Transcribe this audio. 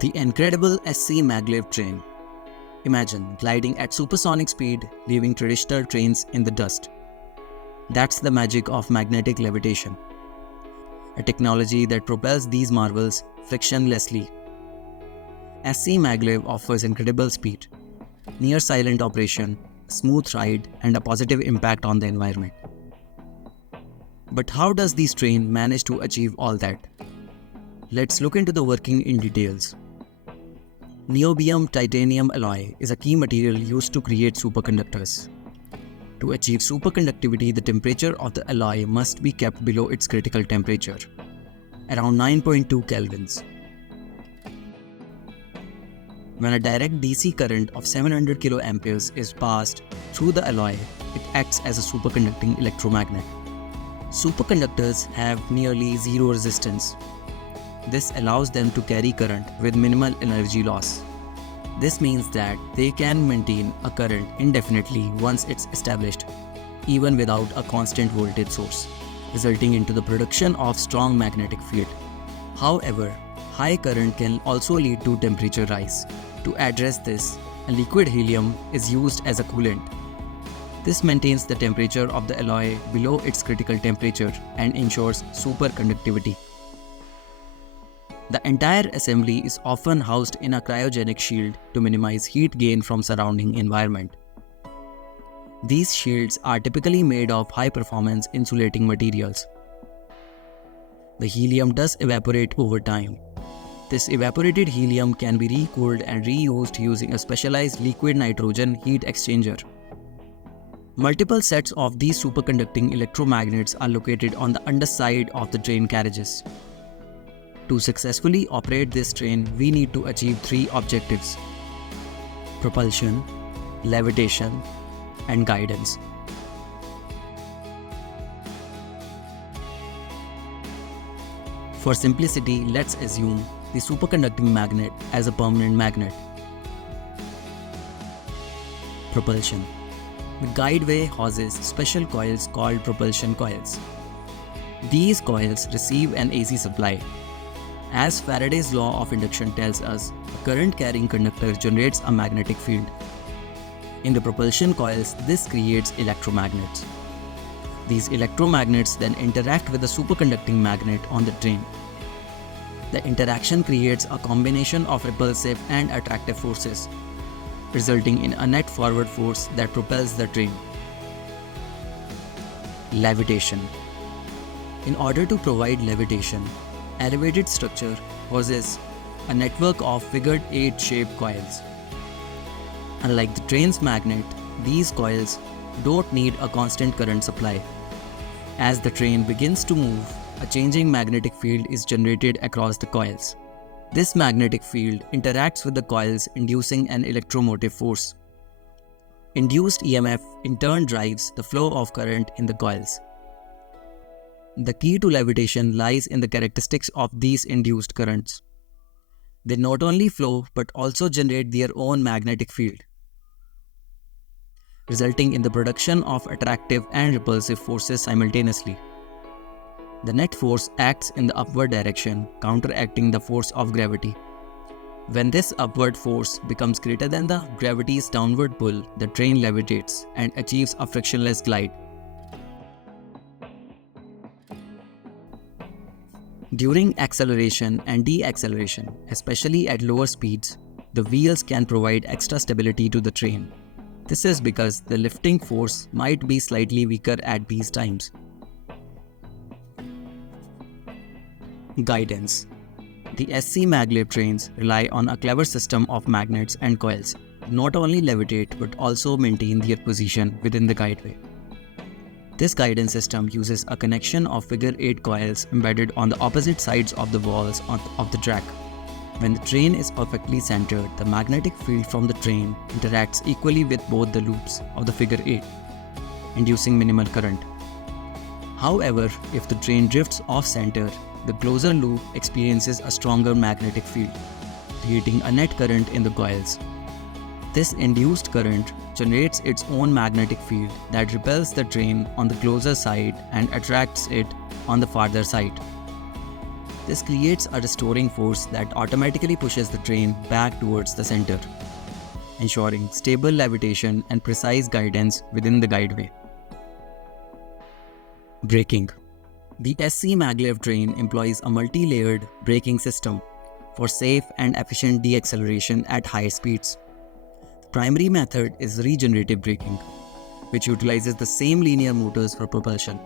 The incredible SCMaglev train. Imagine gliding at supersonic speed, leaving traditional trains in the dust. That's the magic of magnetic levitation, a technology that propels these marvels frictionlessly. SCMaglev offers incredible speed, near silent operation, a smooth ride, and a positive impact on the environment. But how does this train manage to achieve all that? Let's look into the working in details. Niobium titanium alloy is a key material used to create superconductors. To achieve superconductivity, the temperature of the alloy must be kept below its critical temperature, around 9.2 kelvins. When a direct DC current of 700 kA is passed through the alloy, it acts as a superconducting electromagnet. Superconductors have nearly zero resistance. This allows them to carry current with minimal energy loss. This means that they can maintain a current indefinitely once it's established, even without a constant voltage source, resulting into the production of strong magnetic field. However, high current can also lead to temperature rise. To address this, a liquid helium is used as a coolant. This maintains the temperature of the alloy below its critical temperature and ensures superconductivity. The entire assembly is often housed in a cryogenic shield to minimize heat gain from surrounding environment. These shields are typically made of high-performance insulating materials. The helium does evaporate over time. This evaporated helium can be recooled and reused using a specialized liquid nitrogen heat exchanger. Multiple sets of these superconducting electromagnets are located on the underside of the train carriages. To successfully operate this train, we need to achieve three objectives: propulsion, levitation, and guidance. For simplicity, let's assume the superconducting magnet as a permanent magnet. Propulsion. The guideway houses special coils called propulsion coils. These coils receive an AC supply. As Faraday's law of induction tells us, a current-carrying conductor generates a magnetic field. In the propulsion coils, this creates electromagnets. These electromagnets then interact with the superconducting magnet on the train. The interaction creates a combination of repulsive and attractive forces, resulting in a net forward force that propels the train. Levitation. In order to provide levitation, elevated structure possesses a network of figure-8 shaped coils. Unlike the train's magnet, these coils don't need a constant current supply. As the train begins to move, a changing magnetic field is generated across the coils. This magnetic field interacts with the coils, inducing an electromotive force. Induced EMF in turn drives the flow of current in the coils. The key to levitation lies in the characteristics of these induced currents. They not only flow but also generate their own magnetic field, resulting in the production of attractive and repulsive forces simultaneously. The net force acts in the upward direction, counteracting the force of gravity. When this upward force becomes greater than the gravity's downward pull, the train levitates and achieves a frictionless glide. During acceleration and deceleration, especially at lower speeds, the wheels can provide extra stability to the train. This is because the lifting force might be slightly weaker at these times. Guidance. The SCMaglev trains rely on a clever system of magnets and coils to not only levitate but also maintain their position within the guideway. This guidance system uses a connection of figure-8 coils embedded on the opposite sides of the walls of the track. When the train is perfectly centered, the magnetic field from the train interacts equally with both the loops of the figure-8, inducing minimal current. However, if the train drifts off-center, the closer loop experiences a stronger magnetic field, creating a net current in the coils. This induced current generates its own magnetic field that repels the train on the closer side and attracts it on the farther side. This creates a restoring force that automatically pushes the train back towards the center, ensuring stable levitation and precise guidance within the guideway. Braking. The SCMaglev train employs a multi-layered braking system for safe and efficient deacceleration at high speeds. The primary method is regenerative braking, which utilizes the same linear motors for propulsion.